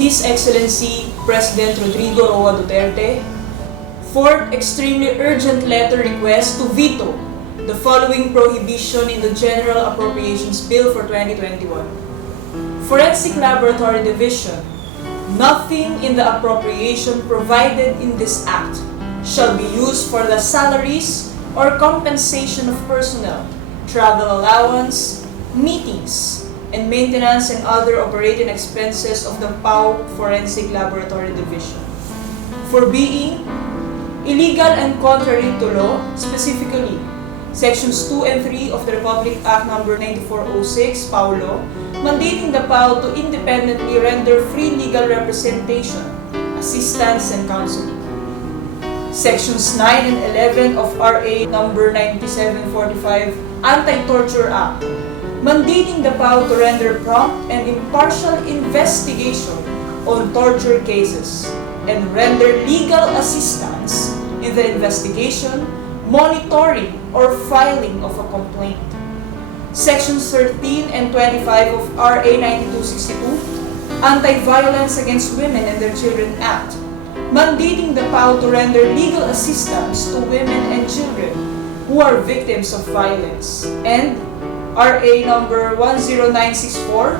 His Excellency President Rodrigo Roa Duterte. Fourth, extremely urgent letter request to veto the following prohibition in the General Appropriations Bill for 2021. Forensic Laboratory Division. Nothing in the appropriation provided in this act shall be used for the salaries or compensation of personnel, travel allowance, meetings, and maintenance and other operating expenses of the PAO Forensic Laboratory Division. For being illegal and contrary to law, specifically Sections 2 and 3 of the Republic Act No. 9406, PAO Law, mandating the PAO to independently render free legal representation, assistance, and counseling. Sections 9 and 11 of RA No. 9745, Anti-Torture Act, mandating the PAO to render prompt and impartial investigation on torture cases and render legal assistance in the investigation, monitoring, or filing of a complaint. Sections 13 and 25 of RA 9262, Anti-Violence Against Women and Their Children Act, mandating the PAO to render legal assistance to women and children who are victims of violence. And RA number 10964,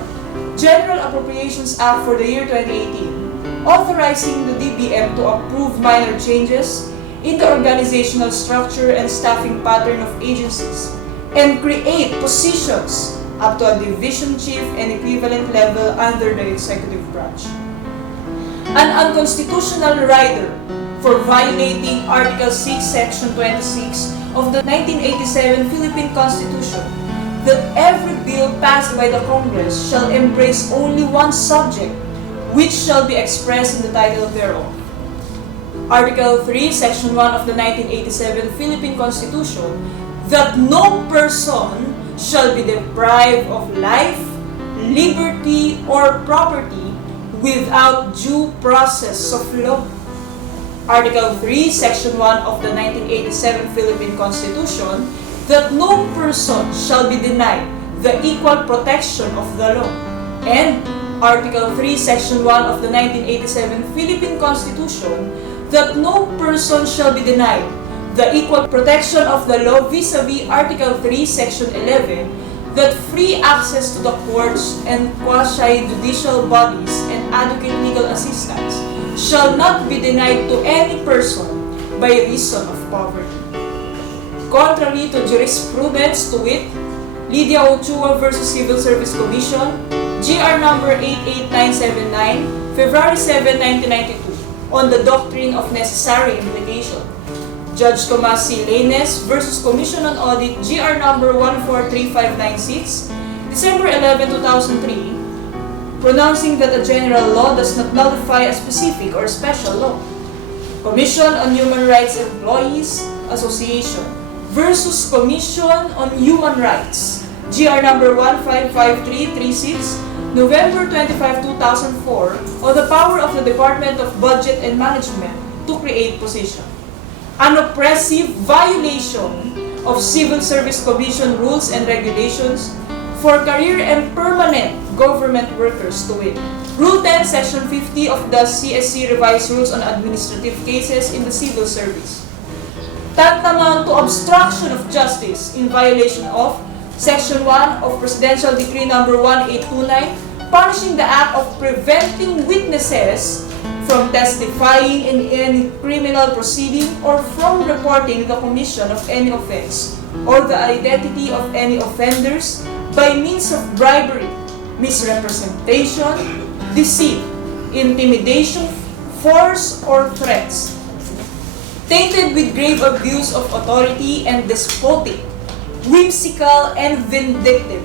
General Appropriations Act for the year 2018, authorizing the DBM to approve minor changes in the organizational structure and staffing pattern of agencies and create positions up to a division chief and equivalent level under the executive branch. An unconstitutional rider for violating Article 6, Section 26 of the 1987 Philippine Constitution that every bill passed by the Congress shall embrace only one subject, which shall be expressed in the title thereof. Article 3, Section 1 of the 1987 Philippine Constitution, that no person shall be deprived of life, liberty, or property without due process of law. Article 3, Section 1 of the 1987 Philippine Constitution, that no person shall be denied the equal protection of the law. And Article 3, Section 1 of the 1987 Philippine Constitution, that no person shall be denied the equal protection of the law vis-a-vis Article 3, Section 11, that free access to the courts and quasi-judicial bodies and adequate legal assistance shall not be denied to any person by reason of poverty. Contrary to jurisprudence, to wit, Lydia Ochoa v. Civil Service Commission, GR number 88979, February 7, 1992, on the doctrine of necessary implication. Judge Tomas C. Lainez v. Commission on Audit, GR number 143596, December 11, 2003, pronouncing that a general law does not nullify a specific or special law. Commission on Human Rights Employees Association versus Commission on Human Rights, GR number 155336, November 25, 2004, on the power of the Department of Budget and Management to create position. An oppressive violation of Civil Service Commission rules and regulations for career and permanent government workers, to wit, Rule 10, Section 50 of the CSC Revised Rules on Administrative Cases in the Civil Service. Tantamount to obstruction of justice in violation of Section 1 of Presidential Decree number 1829, punishing the act of preventing witnesses from testifying in any criminal proceeding or from reporting the commission of any offense or the identity of any offenders by means of bribery, misrepresentation, deceit, intimidation, force, or threats, tainted with grave abuse of authority and despotic, whimsical, and vindictive,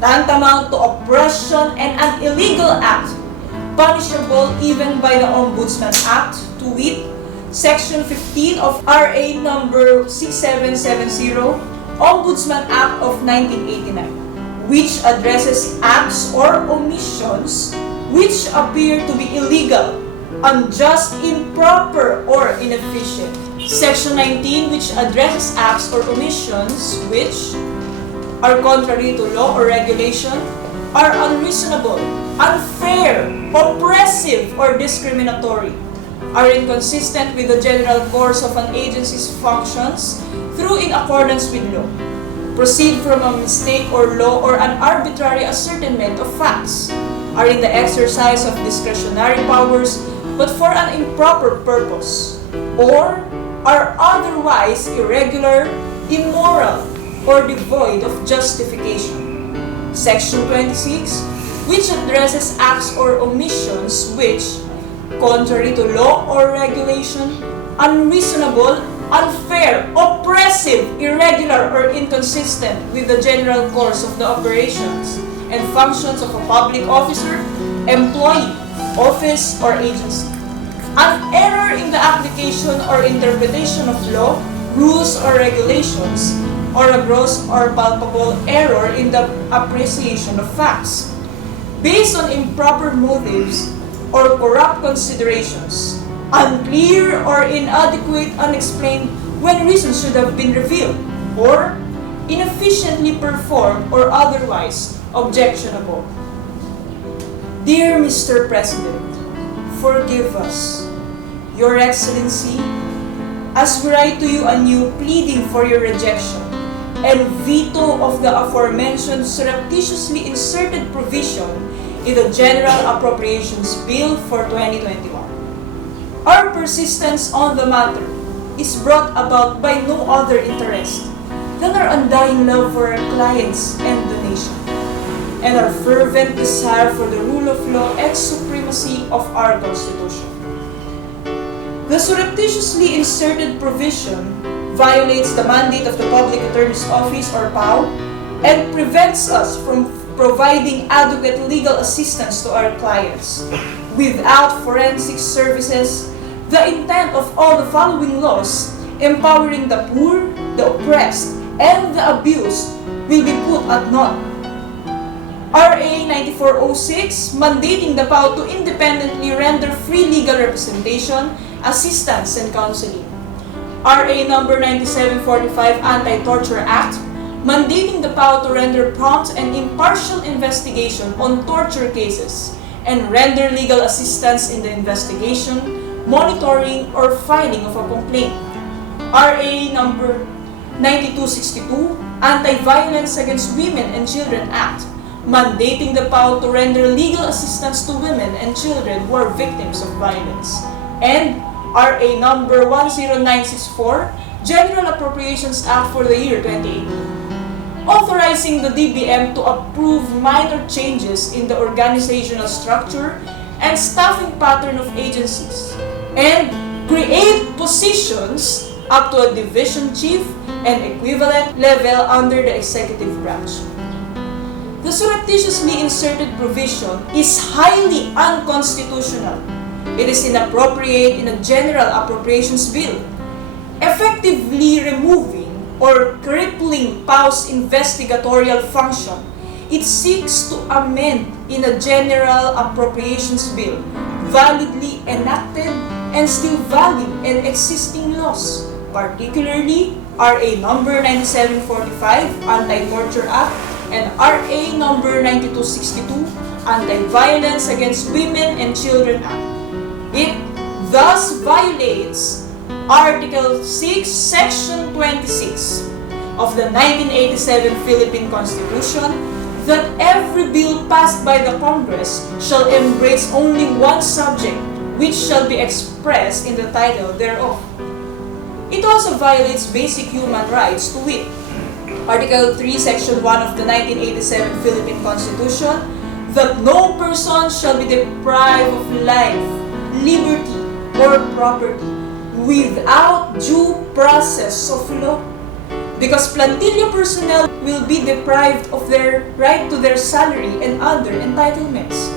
tantamount to oppression and an illegal act, punishable even by the Ombudsman Act, to wit, Section 15 of RA number 6770, Ombudsman Act of 1989, which addresses acts or omissions which appear to be illegal, unjust, improper, or inefficient. Section 19, which addresses acts or omissions which are contrary to law or regulation, are unreasonable, unfair, oppressive, or discriminatory, are inconsistent with the general course of an agency's functions through in accordance with law, proceed from a mistake or law or an arbitrary ascertainment of facts, are in the exercise of discretionary powers but for an improper purpose, or are otherwise irregular, immoral, or devoid of justification. Section 26, which addresses acts or omissions which, contrary to law or regulation, unreasonable, unfair, oppressive, irregular, or inconsistent with the general course of the operations and functions of a public officer, employee, office, or agency. An error in the application or interpretation of law, rules, or regulations, or a gross or palpable error in the appreciation of facts, based on improper motives or corrupt considerations, unclear or inadequate, unexplained when reasons should have been revealed, or inefficiently performed or otherwise objectionable. Dear Mr. President, forgive us, Your Excellency, as we write to you anew pleading for your rejection and veto of the aforementioned surreptitiously inserted provision in the General Appropriations Bill for 2021. Our persistence on the matter is brought about by no other interest than our undying love for our clients and the nation, and our fervent desire for the rule of law and supremacy of our Constitution. The surreptitiously inserted provision violates the mandate of the Public Attorney's Office or PAO and prevents us from providing adequate legal assistance to our clients. Without forensic services, the intent of all the following laws empowering the poor, the oppressed, and the abused will be put at naught. RA 9406, mandating the PAO to independently render free legal representation, assistance, and counseling. RA number 9745, Anti-Torture Act, mandating the PAO to render prompt and impartial investigation on torture cases and render legal assistance in the investigation, monitoring, or filing of a complaint. RA number 9262, Anti-Violence Against Women and Children Act, mandating the PAO to render legal assistance to women and children who are victims of violence. And RA number 10964, General Appropriations Act for the year 2018, authorizing the DBM to approve minor changes in the organizational structure and staffing pattern of agencies, and create positions up to a division chief and equivalent level under the executive branch. The surreptitiously inserted provision is highly unconstitutional. It is inappropriate in a General Appropriations Bill, effectively removing or crippling PAO's investigatorial function. It seeks to amend in a General Appropriations Bill validly enacted and still valid and existing laws, particularly RA number 9745, Anti-Torture Act, and RA number 9262, Anti-Violence Against Women and Children Act. It thus violates Article 6, Section 26 of the 1987 Philippine Constitution that every bill passed by the Congress shall embrace only one subject, which shall be expressed in the title thereof. It also violates basic human rights, to wit, Article 3, Section 1 of the 1987 Philippine Constitution, that no person shall be deprived of life, liberty, or property without due process of law, because plantilla personnel will be deprived of their right to their salary and other entitlements.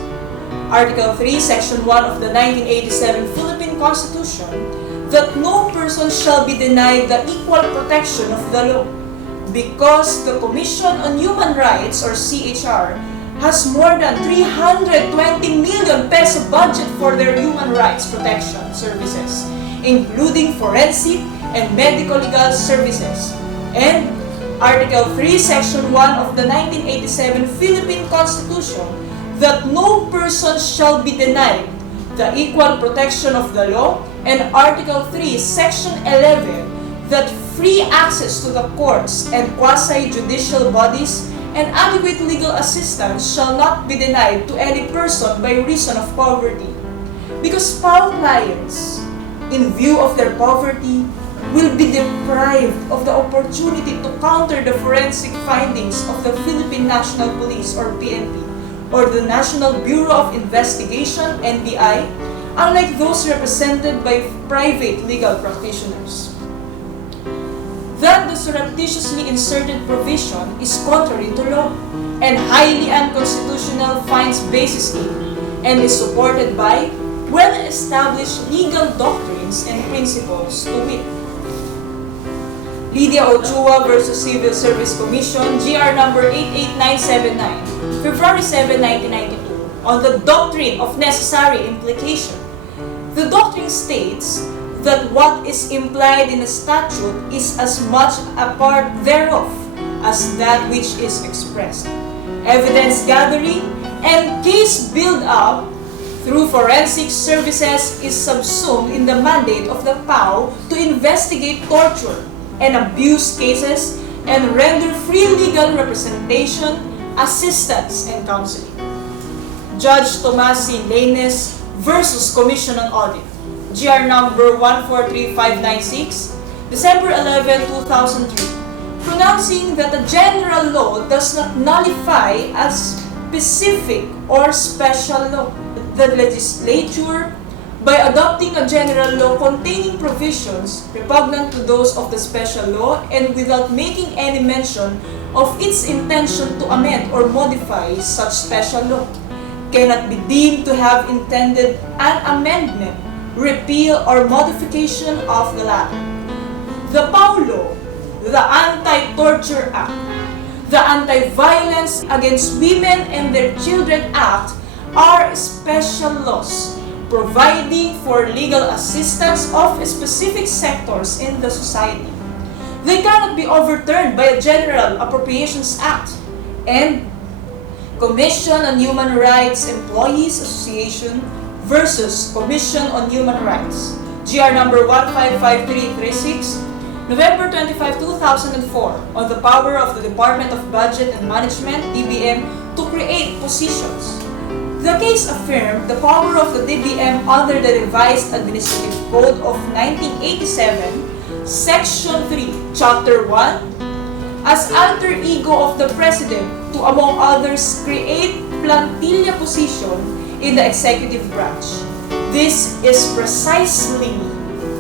Article 3, Section 1 of the 1987 Philippine Constitution, that no person shall be denied the equal protection of the law, because the Commission on Human Rights, or CHR, has more than 320 million peso budget for their human rights protection services, including forensic and medical legal services. And Article 3, Section 1 of the 1987 Philippine Constitution that no person shall be denied the equal protection of the law, and Article 3, Section 11 that free access to the courts and quasi-judicial bodies and adequate legal assistance shall not be denied to any person by reason of poverty. Because PAO clients, in view of their poverty, will be deprived of the opportunity to counter the forensic findings of the Philippine National Police or PNP or the National Bureau of Investigation NBI, unlike those represented by private legal practitioners. That the surreptitiously inserted provision is contrary to law and highly unconstitutional finds basis in and is supported by well-established legal doctrines and principles to wit. Lydia Ochoa versus Civil Service Commission, GR number 88979, February 7, 1992, on the doctrine of necessary implication. The doctrine states that what is implied in a statute is as much a part thereof as that which is expressed. Evidence gathering and case build-up through forensic services is subsumed in the mandate of the PAO to investigate torture and abuse cases and render free legal representation, assistance, and counseling. Judge Tomasi Laines versus Commission on Audit, GR number 143596, December 11, 2003, pronouncing that the general law does not nullify a specific or special law. The legislature, by adopting a general law containing provisions repugnant to those of the special law and without making any mention of its intention to amend or modify such special law, cannot be deemed to have intended an amendment, repeal, or modification of the latter. The PAO Law, the Anti-Torture Act, the Anti-Violence Against Women and Their Children Act are special laws providing for legal assistance of specific sectors in the society. They cannot be overturned by a General Appropriations Act, and Commission on Human Rights Employees Association versus Commission on Human Rights, GR number 155336, November 25, 2004, on the power of the Department of Budget and Management, DBM, to create positions. The case affirmed the power of the DBM under the Revised Administrative Code of 1987, Section 3, Chapter 1, as alter ego of the President to, among others, create plantilla position in the executive branch. This is precisely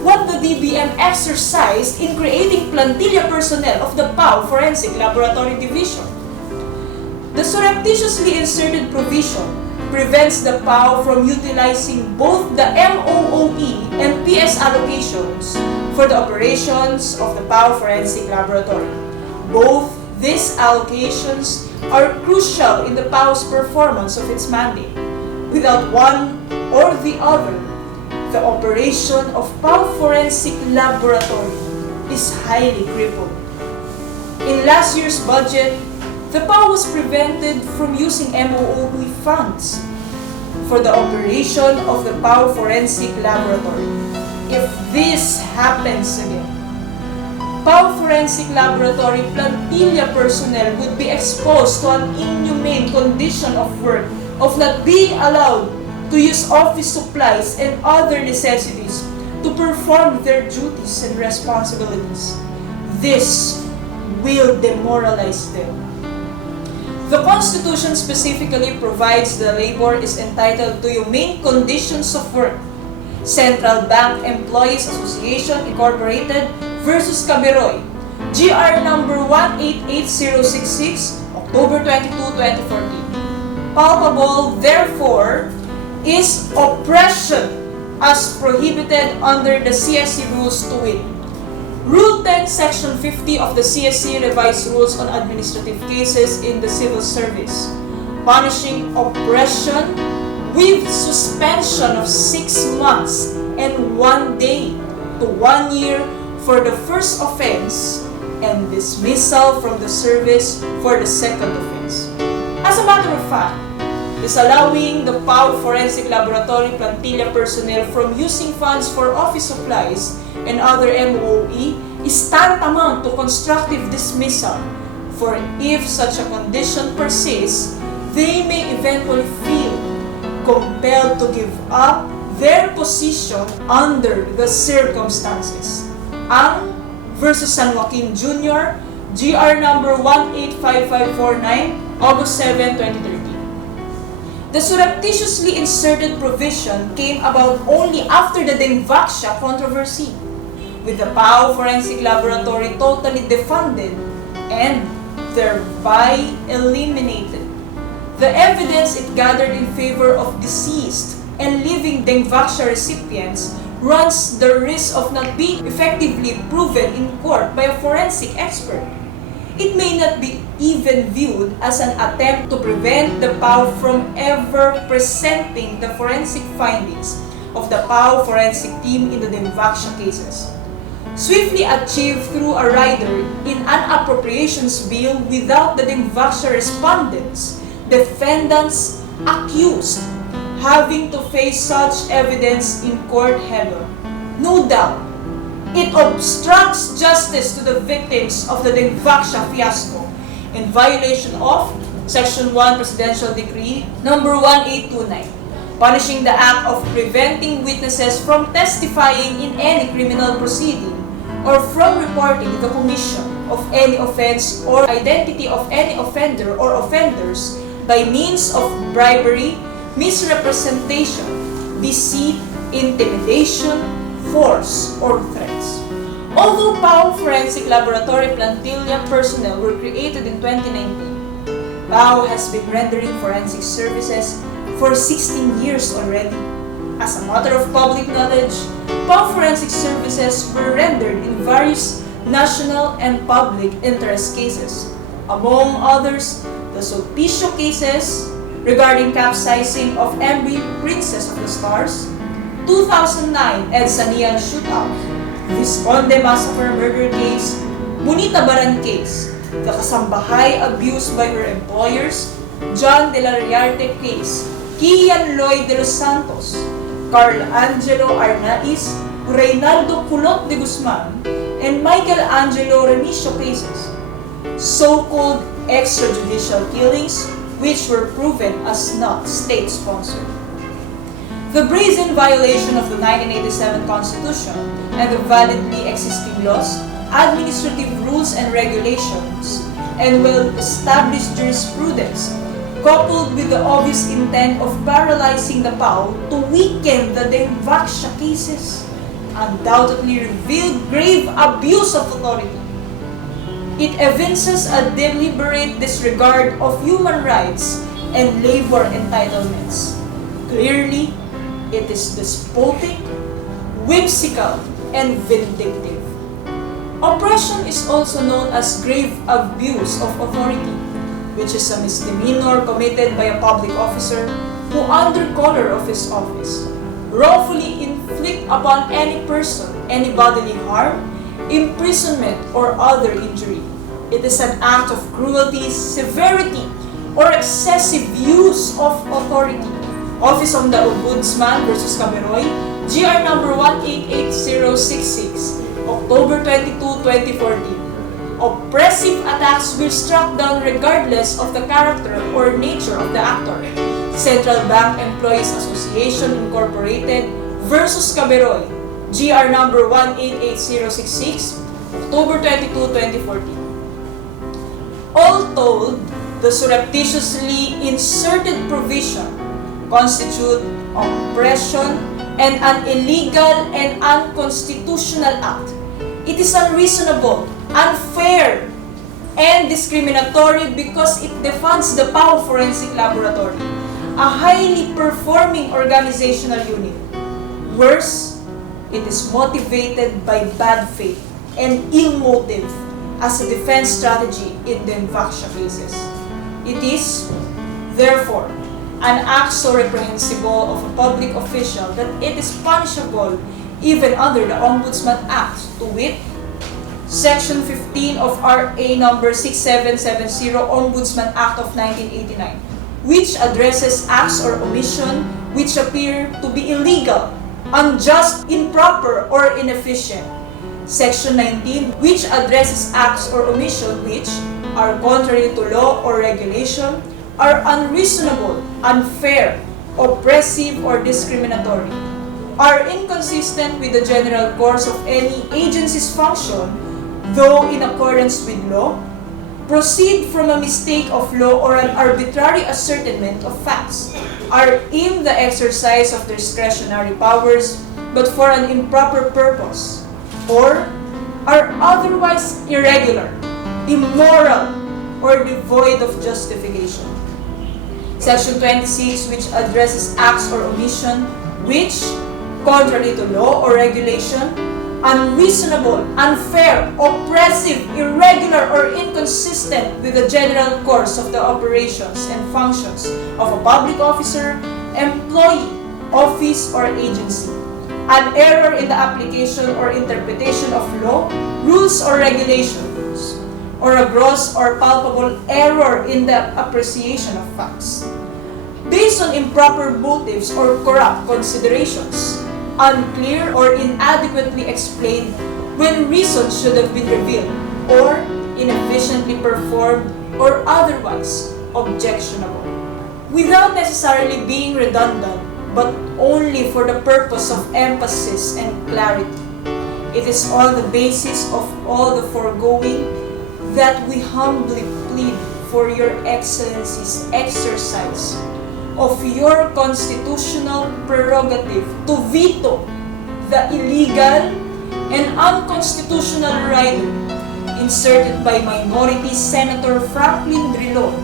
what the DBM exercised in creating plantilla personnel of the PAO Forensic Laboratory Division. The surreptitiously inserted provision prevents the PAO from utilizing both the MOOE and PS allocations for the operations of the PAO Forensic Laboratory. Both these allocations are crucial in the PAO's performance of its mandate. Without one or the other, the operation of PAO Forensic Laboratory is highly crippled. In last year's budget, the PAO was prevented from using MOOE funds for the operation of the PAO Forensic Laboratory. If this happens again, PAO Forensic Laboratory plantilla personnel would be exposed to an inhumane condition of work of not being allowed to use office supplies and other necessities to perform their duties and responsibilities. This will demoralize them. The Constitution specifically provides the labor is entitled to humane conditions of work. Central Bank Employees Association Incorporated versus Caberoy, GR number 188066, October 22, 2014. Palpable, therefore, is oppression as prohibited under the CSC rules to wit. Rule 10, Section 50 of the CSC Revised Rules on Administrative Cases in the Civil Service, punishing oppression with suspension of 6 months and 1 day to 1 year for the first offense and dismissal from the service for the second offense. As a matter of fact, disallowing the PAO Forensic Laboratory Plantilla personnel from using funds for office supplies and other MOE is tantamount to constructive dismissal, for if such a condition persists, they may eventually feel compelled to give up their position under the circumstances. Ang versus San Joaquin Jr., GR number 185549, August 7, 2013. The surreptitiously inserted provision came about only after the Dengvaxia controversy, with the PAO Forensic Laboratory totally defunded and thereby eliminated. The evidence it gathered in favor of deceased and living Dengvaxia recipients runs the risk of not being effectively proven in court by a forensic expert. It may not be even viewed as an attempt to prevent the PAO from ever presenting the forensic findings of the PAO forensic team in the Dengvaxia cases, swiftly achieved through a rider in an appropriations bill without the Dengvaxia respondents, defendants accused, having to face such evidence in court head-on. No doubt, it obstructs justice to the victims of the Dengvaxia fiasco in violation of Section 1 Presidential Decree number 1829, punishing the act of preventing witnesses from testifying in any criminal proceeding or from reporting the commission of any offense or identity of any offender or offenders by means of bribery, misrepresentation, deceit, intimidation, force, or threats. Although PAO Forensic Laboratory Plantilla personnel were created in 2019, PAO has been rendering forensic services for 16 years already. As a matter of public knowledge, PAO Forensic Services were rendered in various national and public interest cases. Among others, the Sulpicio cases regarding capsizing of MV Princess of the Stars, 2009 Edsanian shootout, Visconde Massacre murder case, Bonita Baran case, the Kasambahay abused by her employers, John de la Riarte case, Kian Lloyd de los Santos, Carl Angelo Arnaiz, Reynaldo Culot de Guzman, and Michael Angelo Remigio cases, so-called extrajudicial killings which were proven as not state-sponsored. The brazen violation of the 1987 Constitution and the validly existing laws, administrative rules and regulations, and well-established jurisprudence, coupled with the obvious intent of paralyzing the PAO to weaken the Dengvaxia cases, undoubtedly revealed grave abuse of authority. It evinces a deliberate disregard of human rights and labor entitlements. Clearly, it is despotic, whimsical, and vindictive. Oppression is also known as grave abuse of authority, which is a misdemeanor committed by a public officer who, under color of his office, wrongfully inflict upon any person any bodily harm, imprisonment, or other injury. It is an act of cruelty, severity, or excessive use of authority. Office of the Ombudsman versus Cameroy, GR number 188066, October 22, 2014. Oppressive attacks were struck down regardless of the character or nature of the actor. Central Bank Employees Association Incorporated versus Cameroy, GR number 188066, October 22, 2014. All told, the surreptitiously inserted provision constitute oppression and an illegal and unconstitutional act. It is unreasonable, unfair, and discriminatory because it defunds the PAO Forensic Laboratory, a highly performing organizational unit. Worse, it is motivated by bad faith and ill motive as a defense strategy in the Dengvaxia cases. It is, therefore, an act so reprehensible of a public official that it is punishable even under the Ombudsman Act, to wit, Section 15 of RA number 6770 Ombudsman Act of 1989, which addresses acts or omission which appear to be illegal, unjust, improper, or inefficient. Section 19, which addresses acts or omission which are contrary to law or regulation, are unreasonable, unfair, oppressive, or discriminatory, are inconsistent with the general course of any agency's function, though in accordance with law, proceed from a mistake of law or an arbitrary ascertainment of facts, are in the exercise of discretionary powers but for an improper purpose, or are otherwise irregular, immoral, or devoid of justification. Section 26, which addresses acts or omission which, contrary to law or regulation, unreasonable, unfair, oppressive, irregular, or inconsistent with the general course of the operations and functions of a public officer, employee, office, or agency. An error in the application or interpretation of law, rules, or regulations, or a gross or palpable error in the appreciation of facts, based on improper motives or corrupt considerations, unclear or inadequately explained when reasons should have been revealed, or inefficiently performed, or otherwise objectionable, without necessarily being redundant, but only for the purpose of emphasis and clarity. It is on the basis of all the foregoing that we humbly plead for your Excellency's exercise of your constitutional prerogative to veto the illegal and unconstitutional rider inserted by Minority Senator Franklin Drilon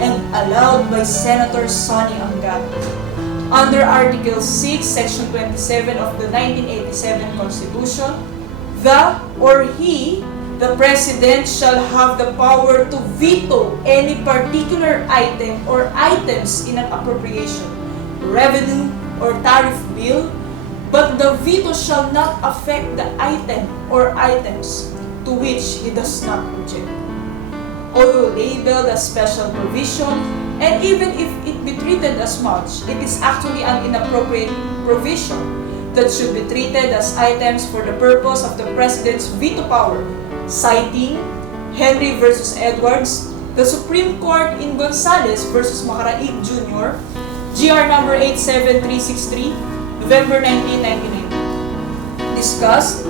and allowed by Senator Sonny Angara under Article 6, Section 27 of the 1987 Constitution. The or he, the President, shall have the power to veto any particular item or items in an appropriation, revenue, or tariff bill, but the veto shall not affect the item or items to which he does not object. Although labeled as special provision, and even if it be treated as much, it is actually an inappropriate provision that should be treated as items for the purpose of the President's veto power, citing Henry v. Edwards, the Supreme Court in Gonzales v. Macaraig Jr., GR number 87363, November 1999. Discussed,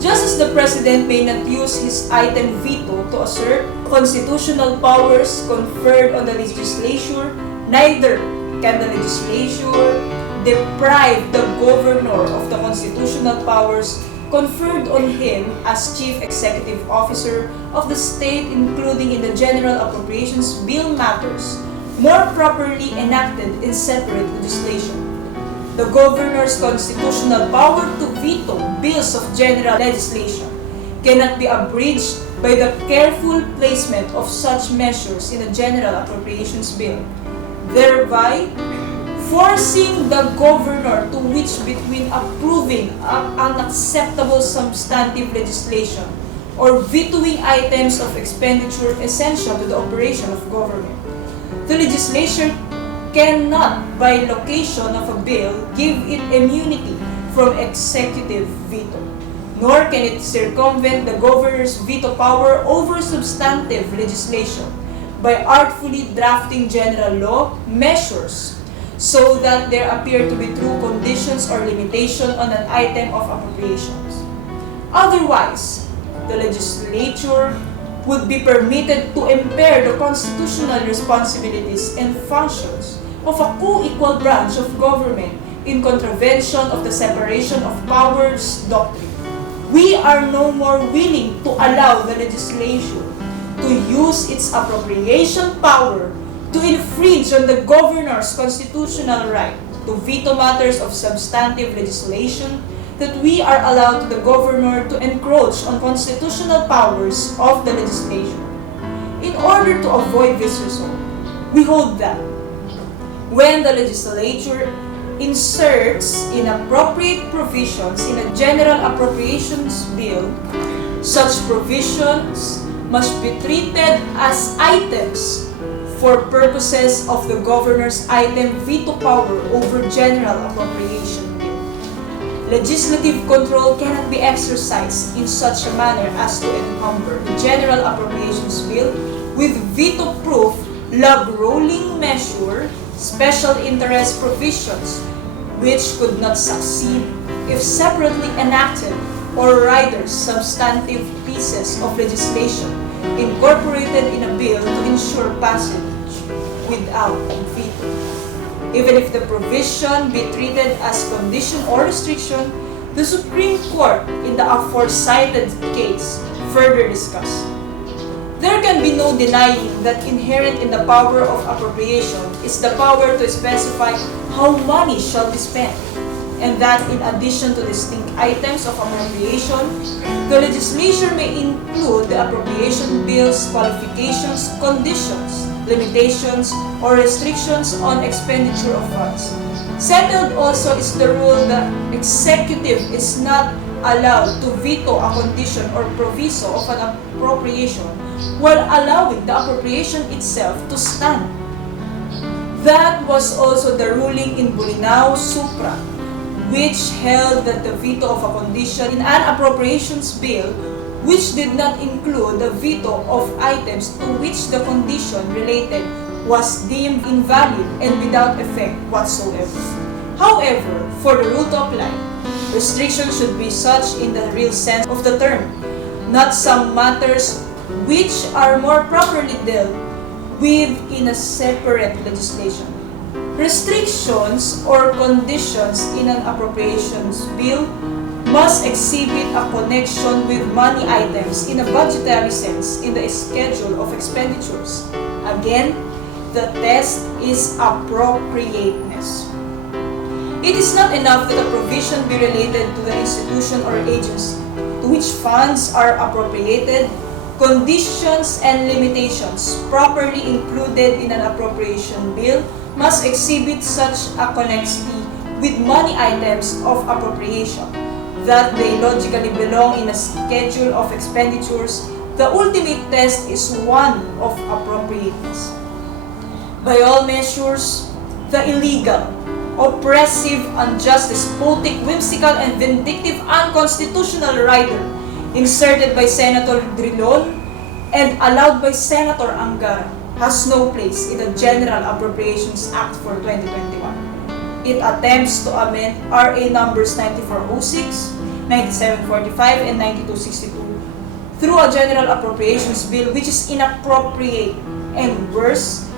just as the President may not use his item veto to assert constitutional powers conferred on the legislature, neither can the legislature deprive the governor of the constitutional powers conferred on him as Chief Executive Officer of the state, including in the General Appropriations Bill matters more properly enacted in separate legislation. The governor's constitutional power to veto bills of general legislation cannot be abridged by the careful placement of such measures in the General Appropriations Bill, thereby forcing the governor to which between approving unacceptable substantive legislation or vetoing items of expenditure essential to the operation of government. The legislature cannot, by location of a bill, give it immunity from executive veto, nor can it circumvent the governor's veto power over substantive legislation by artfully drafting general law measures so that there appear to be true conditions or limitation on an item of appropriations. Otherwise, the legislature would be permitted to impair the constitutional responsibilities and functions of a co-equal branch of government in contravention of the separation of powers doctrine. We are no more willing to allow the legislature to use its appropriation power to infringe on the governor's constitutional right to veto matters of substantive legislation that we are allowed to the governor to encroach on constitutional powers of the legislature. In order to avoid this result, we hold that when the legislature inserts inappropriate provisions in a general appropriations bill Such provisions must be treated as items for purposes of the governor's item veto power over general appropriation bill. Legislative control cannot be exercised in such a manner as to encumber the general appropriations bill with veto-proof log-rolling measure special interest provisions which could not succeed if separately enacted or rather substantive pieces of legislation incorporated in a bill to ensure passage without veto. Even if the provision be treated as condition or restriction, the Supreme Court in the aforementioned case further discussed. There can be no denying that inherent in the power of appropriation is the power to specify how money shall be spent, and that in addition to distinct items of appropriation, the legislature may include the appropriation bill's qualifications, conditions, limitations, or restrictions on expenditure of funds. Settled also is the rule that executive is not allowed to veto a condition or proviso of an appropriation while allowing the appropriation itself to stand. That was also the ruling in Bolinao Supra, which held that the veto of a condition in an appropriations bill which did not include the veto of items to which the condition related was deemed invalid and without effect whatsoever. However, for the rule to apply, restrictions should be such in the real sense of the term, not some matters which are more properly dealt with in a separate legislation. Restrictions or conditions in an appropriations bill must exhibit a connection with money items in a budgetary sense in the schedule of expenditures. Again, the test is appropriateness. It is not enough that a provision be related to the institution or agency to which funds are appropriated. Conditions and limitations properly included in an appropriation bill must exhibit such a connexity with money items of appropriation that they logically belong in a schedule of expenditures. The ultimate test is one of appropriateness. By all measures, the illegal, oppressive, unjust, despotic, whimsical, and vindictive unconstitutional rider inserted by Senator Drilon and allowed by Senator Angara has no place in the General Appropriations Act for 2021. It attempts to amend RA numbers 9406, 9745, and 9262 through a General Appropriations Bill which is inappropriate, and worse,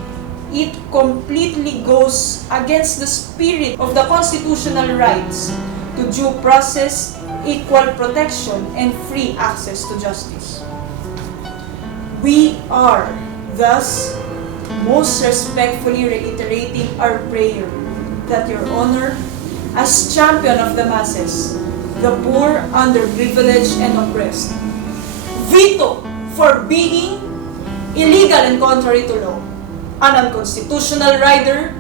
it completely goes against the spirit of the constitutional rights to due process, equal protection, and free access to justice. We are thus most respectfully reiterating our prayer that Your Honor, as champion of the masses, the poor, underprivileged, and oppressed, veto for being illegal and contrary to law, an unconstitutional rider,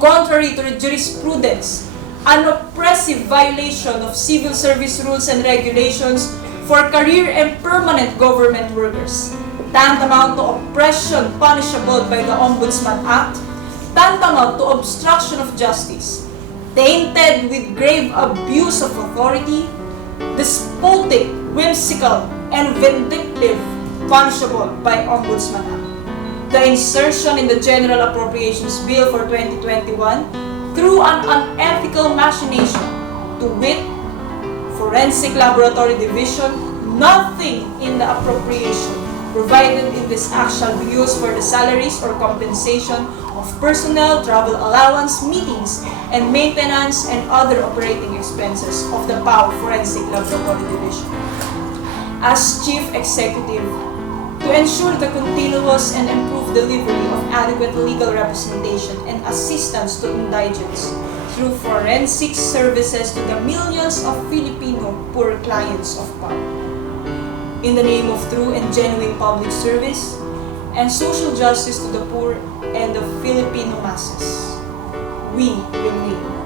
contrary to jurisprudence, an oppressive violation of civil service rules and regulations for career and permanent government workers, tantamount to oppression punishable by the Ombudsman Act, tantamount to obstruction of justice, tainted with grave abuse of authority, despotic, whimsical, and vindictive, punishable by Ombudsman Act. The insertion in the General Appropriations Bill for 2021 through an unethical machination, to wit, Forensic Laboratory Division, nothing in the appropriation provided in this act shall be used for the salaries or compensation of personnel, travel allowance, meetings, and maintenance and other operating expenses of the PAO Forensic Laboratory Division. As Chief Executive, to ensure the continuous and improved delivery of adequate legal representation and assistance to indigents through forensic services to the millions of Filipino poor clients of PAO. In the name of true and genuine public service and social justice to the poor and the Filipino masses, we remain